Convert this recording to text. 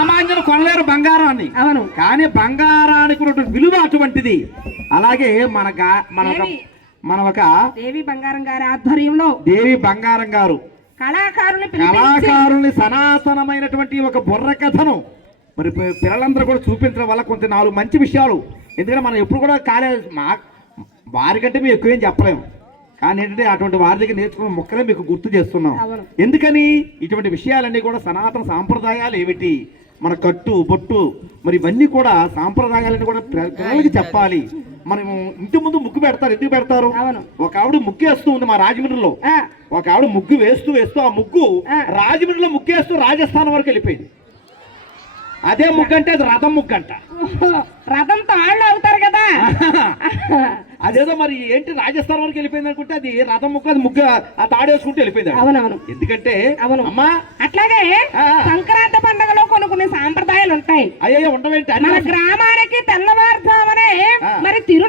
సామాన్యులు కొనలేరు బంగారాన్ని. అవును. కానీ బంగారానికి ఉన్నటువంటి విలువ అటువంటిది. అలాగే మన ఒక దేవి బంగారం గారి ఆధ్వర్యంలో దేవి బంగారం గారు కళాకారుల్ని సనాతనమైనటువంటి ఒక బుర్ర కథను మరి పిల్లలందరూ కూడా చూపించడం వల్ల కొంత 4 మంచి విషయాలు. ఎందుకంటే మనం ఎప్పుడు కూడా వారికంటే మేము ఎక్కువేం చెప్పలేము. కానీ ఏంటంటే అటువంటి వారి దగ్గర నేర్చుకున్న మొక్కలే మీకు గుర్తు చేస్తున్నాం. ఎందుకని ఇటువంటి విషయాలన్నీ కూడా సనాతన సాంప్రదాయాలు ఏమిటి, మన కట్టు బొట్టు మరి ఇవన్నీ కూడా సాంప్రదాయాలన్నీ కూడా పిల్లలకి చెప్పాలి. మనం ఇంటి ముందు ముగ్గు పెడతారు. ఎందుకు పెడతారు? ఒక ఆవిడ ముగ్గు వేస్తూ ఉంది మా రాజమండ్రిలో. ఒక ఆవిడ ముగ్గు వేస్తూ ఆ ముగ్గు రాజమండ్రిలో ముగ్గేస్తూ రాజస్థాన్ వరకు వెళ్ళిపోయింది. అదే ముగ్గు అంటే అది రథం ముగ్గు అంట. రథంతో వాళ్ళు అవుతారు కదా. అదేదో మరి ఏంటి రాజస్థాన్ వరకు వెళ్ళిపోయింది అనుకుంటే అది రథం ముగ్గు, అది ముగ్గు ఆ తాడేసుకుంటూ వెళ్ళిపోయింది. అవునవును. ఎందుకంటే అమ్మా అట్లాగే సంక్రాంతి పండుగలో కొన్ని సాంప్రదాయాలు ఉంటాయి. అయ్యో ఉండవేంటి? మన గ్రామానికి తెల్లవారు